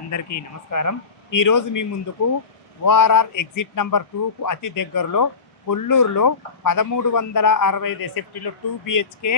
అందరికీ నమస్కారం. ఈరోజు మీ ముందుకు ఓఆర్ఆర్ ఎగ్జిట్ నెంబర్ 2కు అతి దగ్గరలో కొల్లూరులో 1365 ఎస్ఎఫ్టీలో 2 బిహెచ్కే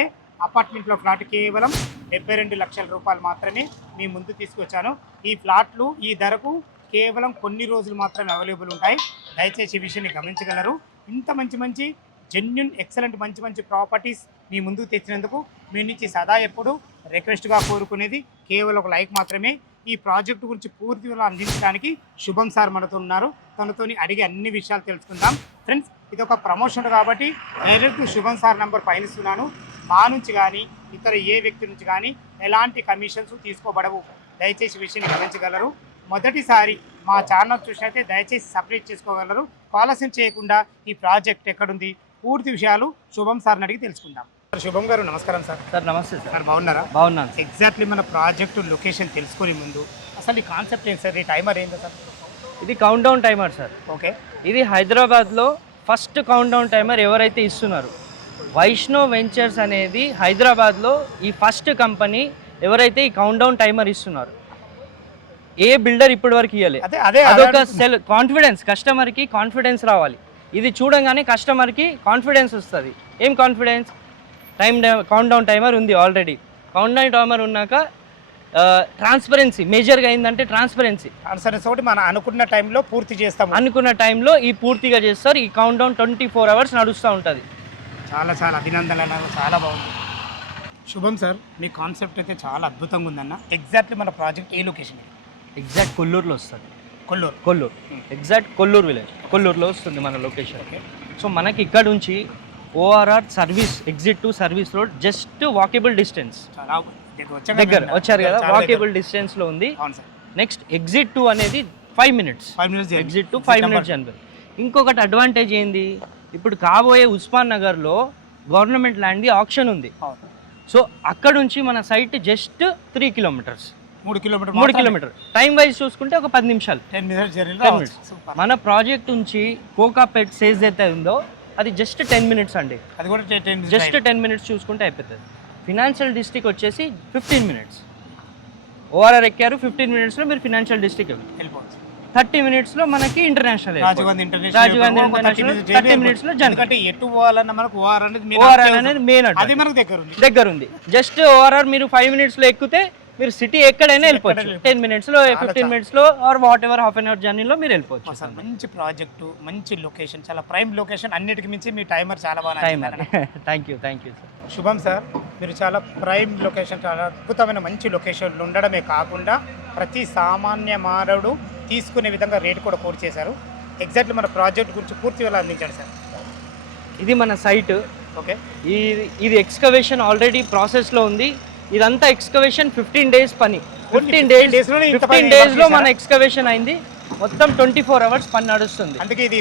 అపార్ట్మెంట్లో ఫ్లాట్ కేవలం 72 లక్షల రూపాయలు మాత్రమే మీ ముందు తీసుకొచ్చాను. ఈ ఫ్లాట్లు ఈ ధరకు కేవలం కొన్ని రోజులు మాత్రమే అవైలబుల్ ఉంటాయి. దయచేసి ఈ విషయాన్ని గమనించగలరు. ఇంత మంచి జెన్యున్ ఎక్సలెంట్ మంచి ప్రాపర్టీస్ మీ ముందుకు తెచ్చినందుకు మీ నుంచి సదా ఎప్పుడు రిక్వెస్ట్గా కోరుకునేది కేవలం ఒక లైక్ మాత్రమే. ఈ ప్రాజెక్టు గురించి పూర్తి వివరాలు అందించడానికి శుభం సార్ మనతో ఉన్నారు. తనతోని అడిగి అన్ని విషయాలు తెలుసుకుందాం. ఫ్రెండ్స్, ఇది ఒక ప్రమోషన్ కాబట్టి డైరెక్ట్ శుభం సార్ నెంబర్ పయనిస్తున్నాను. మా నుంచి కానీ ఇతర ఏ వ్యక్తి నుంచి కానీ ఎలాంటి కమిషన్స్ తీసుకోబడవు. దయచేసి విషయాన్ని గమనించగలరు. మొదటిసారి మా ఛానల్ చూసినైతే దయచేసి సబ్స్క్రైబ్ చేసుకోగలరు. ఆలస్యం చేయకుండా ఈ ప్రాజెక్ట్ ఎక్కడుంది పూర్తి విషయాలు శుభం సార్ని అడిగి తెలుసుకుందాం. శుభం గారు నమస్కారం సార్. సార్ నమస్తే సార్. బాగున్నారా? బాగున్నాను. ఎగ్జాక్ట్లీ మన ప్రాజెక్టు లొకేషన్ తెలుసుకునే ముందు అసలు ఈ కాన్సెప్ట్ ఏంటి సార్? ఈ టైమర్ ఏంటి సార్? ఇది count down timer sir. Okay, ఇది హైదరాబాద్లో ఫస్ట్ కౌంట్ డౌన్ టైమర్ ఎవరైతే ఇస్తున్నారు, వైష్ణవ్ వెంచర్స్ అనేది హైదరాబాద్లో ఈ ఫస్ట్ కంపెనీ ఎవరైతే ఈ కౌంట్ డౌన్ టైమర్ ఇస్తున్నారు. ఏ బిల్డర్ ఇప్పటి వరకు ఇవ్వలే. అదొక సెల్ కాన్ఫిడెన్స్, కస్టమర్కి కాన్ఫిడెన్స్ రావాలి. ఇది చూడంగానే కస్టమర్కి కాన్ఫిడెన్స్ వస్తుంది. ఏం కాన్ఫిడెన్స్? కౌంట్ డౌన్ టైమర్ ఉంది ఆల్రెడీ. కౌంట్ డౌన్ టైమర్ ఉన్నాక ట్రాన్స్పరెన్సీ మేజర్గా అయిందంటే ట్రాన్స్పరెన్సీ. సరే, మనం అనుకున్న టైంలో పూర్తి చేస్తాం. అనుకున్న టైంలో ఈ పూర్తిగా చేస్తారు. ఈ కౌంట్ డౌన్ 24 అవర్స్ నడుస్తూ ఉంటుంది. చాలా అభినందనలు, చాలా బాగుంది. శుభం సార్, మీ కాన్సెప్ట్ అయితే చాలా అద్భుతంగా ఉందన్న. ఎగ్జాక్ట్లీ మన ప్రాజెక్ట్ ఏ లొకేషన్? ఎగ్జాక్ట్ కొల్లూరులో వస్తుంది. కొల్లూరు ఎగ్జాక్ట్ కొల్లూరు విలేజ్, కొల్లూరులో వస్తుంది మన లొకేషన్. ఓకే, సో మనకి ఇక్కడ నుంచి ORR service exit to service road just walkable distance దగ్గర వచ్చారు కదా, వాకేబుల్ డిస్టెన్స్లో ఉంది. నెక్స్ట్ ఎగ్జిట్ 2 అనేది 5 మినిట్స్. Exit 2 5 minutes general. ఇంకొకటి అడ్వాంటేజ్ ఏంది, ఇప్పుడు కాబోయే ఉస్మాన్ నగర్లో గవర్నమెంట్ ల్యాండ్ది ఆప్షన్ ఉంది. సో అక్కడ నుంచి మన site just 3 kilometres, 3 kilometre. Time wise చూసుకుంటే ఒక 10 నిమిషాలు, 10 మినిట్స్. మన ప్రాజెక్ట్ నుంచి కోకాపేట్ సేజ్ అయితే ఉందో అది జస్ట్ 10 మినిట్స్ అండి. అది కూడా జస్ట్ 10 మినిట్స్ చూసుకుంటే అయిపోతుంది. ఫినాన్షియల్ డిస్ట్రిక్ట్ వచ్చేసి 15 మినిట్స్. ఓఆర్ఆర్ ఎక్కారు, 15 మినిట్స్లో మీరు ఫినాన్షియల్ డిస్ట్రిక్ట్ వెళ్ళిపోవచ్చు. 30 మినిట్స్లో మనకి ఇంటర్నేషనల్, రాజీవ్ గాంధీ ఇంటర్నేషనల్ 30 మినిట్స్లో జనరల్. ఎటు పోవాలన్నా మనకు ఓఆర్ఆర్ అనేది మెయిన్ దగ్గర ఉంది. జస్ట్ ఓఆర్ఆర్ మీరు 5 మినిట్స్లో ఎక్కితే మీరు సిటీ ఎక్కడైనా వెళ్ళిపోవచ్చు. 10 మినిట్స్లో, 15 మినిట్స్లో or whatever half an hour జర్నీలో మీరు వెళ్ళిపోవచ్చు. మంచి ప్రాజెక్టు, మంచి లొకేషన్, చాలా ప్రైమ్ లొకేషన్. అన్నిటికి మించి మీ టైమర్ చాలా బాగా. Thank you sir. శుభం సార్, మీరు చాలా ప్రైమ్ లొకేషన్, చాలా అద్భుతమైన మంచి లొకేషన్లు ఉండడమే కాకుండా ప్రతి సామాన్య మానవుడు తీసుకునే విధంగా రేటు కూడా కోట్ చేశారు. ఎగ్జాక్ట్లీ మన ప్రాజెక్ట్ గురించి పూర్తి వివరాలు అందించండి సార్. ఇది మన సైట్. ఓకే, ఇది ఎక్స్కవేషన్ ఆల్రెడీ ప్రాసెస్లో ఉంది. ఇదంతా ఎక్స్కవేషన్ 15 డేస్ పని. 15 డేస్లో మన ఎక్స్కవేషన్ అయింది. మొత్తం 24 అవర్స్ పని నడుస్తుంది.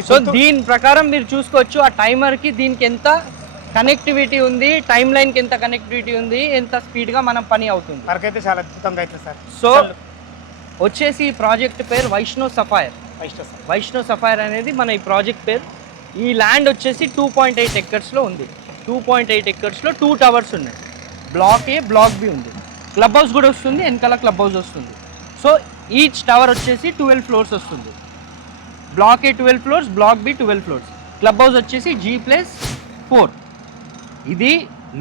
సో దీని ప్రకారం మీరు చూసుకోవచ్చు ఆ టైమర్కి దీనికి ఎంత కనెక్టివిటీ ఉంది, టైమ్ లైన్కి ఎంత కనెక్టివిటీ ఉంది, ఎంత స్పీడ్గా మనం పని అవుతుంది. మనకైతే చాలా అద్భుతంగా అవుతుంది సార్. సో వచ్చేసి ఈ ప్రాజెక్ట్ పేరు వైష్ణవ్ సఫైర్ అనేది మన ఈ ప్రాజెక్ట్ పేరు. ఈ ల్యాండ్ వచ్చేసి 2.8 ఎకర్స్లో ఉంది. 2.8 ఎకర్స్లో 2 టవర్స్ ఉన్నాయి. బ్లాక్ ఏ, బ్లాక్ బి ఉంది. క్లబ్ హౌస్ కూడా వస్తుంది, వెనకాల క్లబ్ హౌస్ వస్తుంది. సో ఈచ్ టవర్ వచ్చేసి 12 ఫ్లోర్స్ వస్తుంది. Block A 12 floors, block B 12 floors. Clubhouse వచ్చేసి G+4. ఇది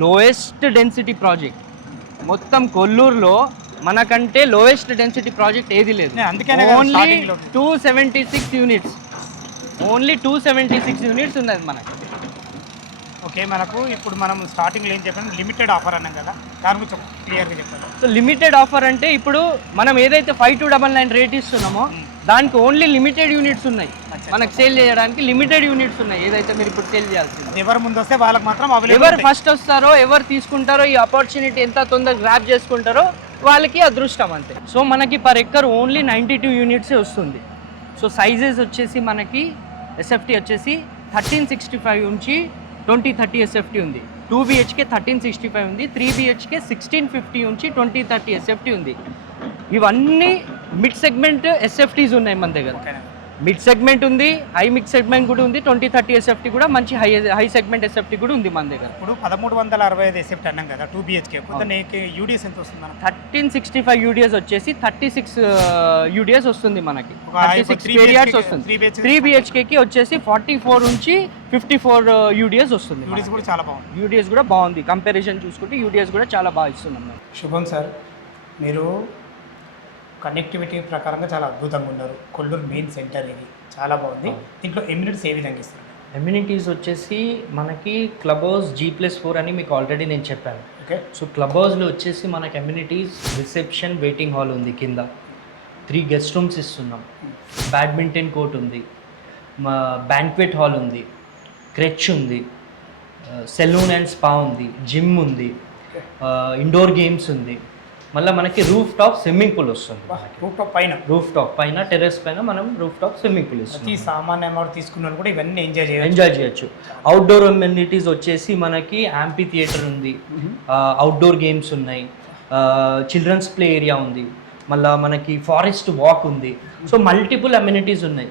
లోయెస్ట్ డెన్సిటీ ప్రాజెక్ట్ మొత్తం కొల్లూరులో. మనకంటే లోయెస్ట్ డెన్సిటీ ప్రాజెక్ట్ ఏది లేదు. ఓన్లీ 276 యూనిట్స్, ఓన్లీ 276 యూనిట్స్ ఉన్నది మనకు. ఓకే, మనకు ఇప్పుడు మనం స్టార్టింగ్లో ఏం చెప్పాము, లిమిటెడ్ ఆఫర్ అన్నాం కదా, దాని గురించి క్లియర్గా చెప్పాలి. సో లిమిటెడ్ ఆఫర్ అంటే ఇప్పుడు మనం ఏదైతే 5299 రేట్ ఇస్తున్నామో దానికి ఓన్లీ లిమిటెడ్ యూనిట్స్ ఉన్నాయి. మనకు సేల్ చేయడానికి లిమిటెడ్ యూనిట్స్ ఉన్నాయి. ఏదైతే మీరు ఇప్పుడు సేల్ చేయాల్సింది, ఎవరు ముందు వస్తే వాళ్ళకి మాత్రం ఎవరు ఫస్ట్ వస్తారో, ఎవరు తీసుకుంటారో, ఈ ఆపర్చునిటీ ఎంత తొందరగా గ్రాప్ చేసుకుంటారో వాళ్ళకి అదృష్టం అంతే. సో మనకి పర్ ఎక్కర్ ఓన్లీ 92 యూనిట్సే వస్తుంది. సో సైజెస్ వచ్చేసి మనకి ఎస్ఎఫ్టీ వచ్చేసి 1365 నుంచి 2030 ఎస్ఎఫ్టీ ఉంది. 2 బిహెచ్కే 1365 ఉంది. 3 బిహెచ్కే 1650 నుంచి 2030 ఎస్ఎఫ్టీ ఉంది. ఇవన్నీ మిడ్ సెగ్మెంట్ ఎస్ఎఫ్టీస్ ఉన్నాయి మన దగ్గర. మిడ్ సెగ్మెంట్ ఉంది, హై మిడ్ సెగ్మెంట్ కూడా ఉంది, 2030 ఎస్ఎఫ్టీ కూడా మంచి హై సెగ్మెంట్ ఎస్ఎఫ్టీ కూడా ఉంది మన దగ్గర. ఇప్పుడు 1365 ఎస్ఎఫ్టీ అన్నాం కదా 2 BHK, కొంత నీకు యూడిఎస్ ఎంత వస్తుంది మనకు? 1365 యూడిఎస్ వచ్చేసి 36 యూడిఎస్ వస్తుంది మనకి, ఒక 36 3 వేరియాట్స్ BHK వస్తుంది. 3 BHK 3 BHKకి వచ్చేసి 44 నుంచి 54 యూడిఎస్ వస్తుంది. యూడిఎస్ కూడా చాలా బాగుంది. యూడిఎస్ కూడా బాగుంది, కంపారిజన్ చూసుకుంటే యూడిఎస్ కూడా చాలా బాగా ఇస్తున్నాం మేము. శుభం సార్, మీరు కనెక్టివిటీ ప్రకారంగా చాలా అద్భుతంగా ఉన్నారు. కొల్లూరు మెయిన్ సెంటర్ ఇది చాలా బాగుంది. దీంట్లో ఎమ్యూనిటీస్ ఏ విధంగా ఇస్తారు? ఎమ్యూనిటీస్ వచ్చేసి మనకి క్లబ్ హౌస్ G+4 అని మీకు ఆల్రెడీ నేను చెప్పాను. ఓకే. సో క్లబ్ హౌస్లో వచ్చేసి మనకి ఎమ్యూనిటీస్ రిసెప్షన్ వెయిటింగ్ హాల్ ఉంది, కింద 3 గెస్ట్ రూమ్స్ ఇస్తున్నాం, బ్యాడ్మింటన్ కోర్ట్ ఉంది, మా బ్యాంక్వెట్ హాల్ ఉంది, క్రెచ్ ఉంది, సెలూన్ అండ్ స్పా ఉంది, జిమ్ ఉంది, ఇండోర్ గేమ్స్ ఉంది, మళ్ళీ మనకి రూఫ్ టాప్ స్విమ్మింగ్ పూల్ వస్తుంది. రూఫ్ టాప్ పైన టెర్రస్ పైన మనం రూఫ్ టాప్ స్విమ్మింగ్ పూల్ ప్రతి సామాన్య అమౌంట్ తీసుకున్నాను కూడా ఇవన్నీ ఎంజాయ్ చేయొచ్చు. అవుట్డోర్ అమ్యూనిటీస్ వచ్చేసి మనకి యాంపీ థియేటర్ ఉంది, అవుట్డోర్ గేమ్స్ ఉన్నాయి, చిల్డ్రన్స్ ప్లే ఏరియా ఉంది, మళ్ళీ మనకి ఫారెస్ట్ వాక్ ఉంది. సో మల్టిపుల్ అమ్యూనిటీస్ ఉన్నాయి,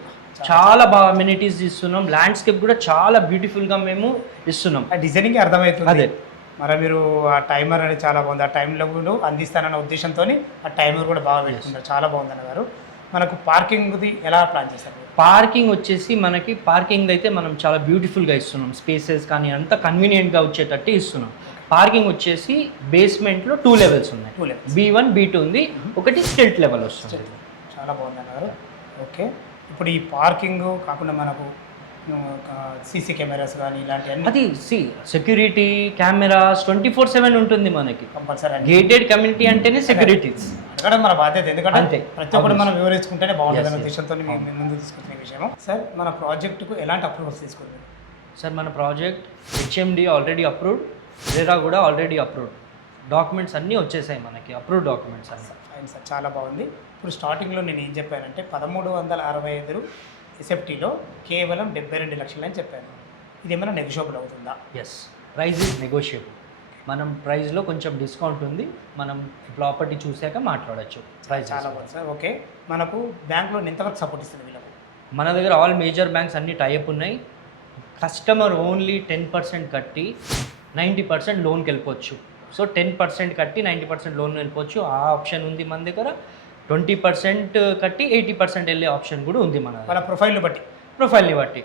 చాలా బాగా అమ్యూనిటీస్ ఇస్తున్నాం. ల్యాండ్స్కేప్ కూడా చాలా బ్యూటిఫుల్గా మేము ఇస్తున్నాం. డిజైనింగ్ అర్థమవుతుంది. అదే మరి మీరు ఆ టైమర్ అనేది చాలా బాగుంది, ఆ టైంలో కూడా అందిస్తానన్న ఉద్దేశంతో ఆ టైమర్ కూడా బాగా పెట్టుకున్నారు, చాలా బాగుంది అన్నగారు. మనకు పార్కింగ్ది ఎలా ప్లాన్ చేస్తారు? పార్కింగ్ వచ్చేసి మనకి పార్కింగ్ అయితే మనం చాలా బ్యూటిఫుల్గా ఇస్తున్నాం, స్పేసెస్ కానీ అంతా కన్వీనియంట్గా వచ్చేటట్టు ఇస్తున్నాం. పార్కింగ్ వచ్చేసి బేస్మెంట్లో 2 లెవెల్స్ ఉన్నాయి, 2 levels. B1 B2 ఉంది, ఒకటి స్టిల్ట్ లెవెల్ వస్తుంది. చాలా బాగుంది అన్నగారు. ఓకే. ఇప్పుడు ఈ పార్కింగ్ కాకుండా మనకు సీసీ కెమెరాస్ కానీ ఇలాంటివన్నీ అది సెక్యూరిటీ కెమెరాస్ 24/7 ఉంటుంది మనకి. కంపల్సరీ గేటెడ్ కమ్యూనిటీ అంటేనే సెక్యూరిటీస్ అడగడం మన బాధ్యత, ఎందుకంటే అంతే. ప్రతి ఒక్కటి మనం వివరించుకుంటేనే బాగుంటుంది అనే Yes. ఉద్దేశంతో మేము ముందు తీసుకొచ్చిన విషయం. సార్, మన ప్రాజెక్టుకు ఎలాంటి అప్రూవల్స్ తీసుకుంటారు? సార్ మన project HMD already approved, RERA కూడా ఆల్రెడీ అప్రూవ్డ్, డాక్యుమెంట్స్ అన్నీ వచ్చేసాయి మనకి, అప్రూవ్డ్ డాక్యుమెంట్స్ అన్నీ. ఫైన్ సార్, చాలా బాగుంది. ఇప్పుడు స్టార్టింగ్లో నేను ఏం చెప్పానంటే 1365 ఎస్ఎఫ్టీలో కేవలం 72 లక్షలు అని చెప్పాను. ఇది ఏమైనా నెగోషియబుల్ అవుతుందా? Yes, price is negotiable. మనం ప్రైస్లో కొంచెం డిస్కౌంట్ ఉంది, మనం ప్రాపర్టీ చూసాక మాట్లాడచ్చు. ప్రైస్ చాలా బాగుంది సార్. ఓకే. మనకు బ్యాంక్లో ఎంతవరకు సపోర్ట్ ఇస్తుంది వీళ్ళకు? మన దగ్గర ఆల్ మేజర్ బ్యాంక్స్ అన్ని టైప్ ఉన్నాయి. కస్టమర్ ఓన్లీ 10% కట్టి 90% లోన్కి వెళ్ళిపోవచ్చు. సో 10% కట్టి 90% లోన్ వెళ్ళిపోవచ్చు, ఆ ఆప్షన్ ఉంది మన దగ్గర. 20% కట్టి 80% వెళ్ళే ఆప్షన్ కూడా ఉంది మన వాళ్ళ ప్రొఫైల్ని బట్టి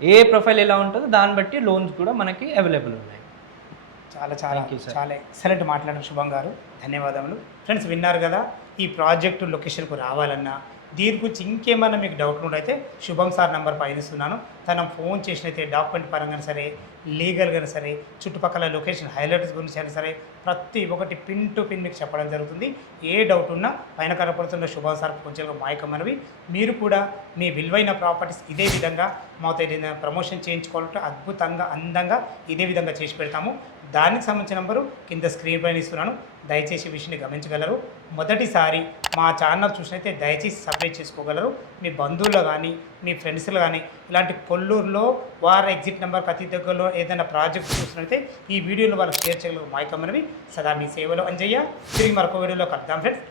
ఏ ప్రొఫైల్ ఎలా ఉంటుందో దాన్ని బట్టి లోన్స్ కూడా మనకి అవైలబుల్ ఉన్నాయి. చాలా Thank you, sir. చాలా ఎక్సలెంట్ మాట్లాడారు శుభం గారు, ధన్యవాదములు. ఫ్రెండ్స్, విన్నారు కదా, ఈ ప్రాజెక్టు లొకేషన్కు రావాలన్నా దీని గురించి ఇంకేమైనా మీకు డౌట్ ఉంటే శుభం సార్ నెంబర్ పైన ఇస్తున్నాను. తను ఫోన్ చేసినైతే డాక్యుమెంట్ పరంగా సరే, లీగల్గా సరే, చుట్టుపక్కల లొకేషన్ హైలైట్స్ గురించి అయినా సరే ప్రతి ఒక్కటి పిన్ టు పిన్ మీకు చెప్పడం జరుగుతుంది. ఏ డౌట్ ఉన్నా పైన కనపడుతున్న శుభం సార్ కొంచెం మాయకమనవి. మీరు కూడా మీ విలువైన ప్రాపర్టీస్ ఇదే విధంగా మాతో ఏదైనా ప్రమోషన్ చేయించుకోవాలంటే అద్భుతంగా అందంగా ఇదే విధంగా చేసి పెడతాము. దానికి సంబంధించిన నెంబరు కింద స్క్రీన్ పైన ఇస్తున్నాను, దయచేసి విషయాన్ని గమనించగలరు. మొదటిసారి మా ఛానల్ చూసినైతే దయచేసి సబ్స్క్రైబ్ చేసుకోగలరు. మీ బంధువులు కానీ, మీ ఫ్రెండ్స్లు కానీ ఇలాంటి కొల్లూరులో వారి ఎగ్జిట్ నెంబర్ అతి దగ్గరలో ఏదైనా ప్రాజెక్ట్ చూసినట్లయితే ఈ వీడియోలో వాళ్ళకి షేర్ చేయగలరు. మాయకమ్మనివి సదా మీ సేవలో అంజయ్య. తిరిగి మరొక వీడియోలో కలుద్దాం ఫ్రెండ్స్.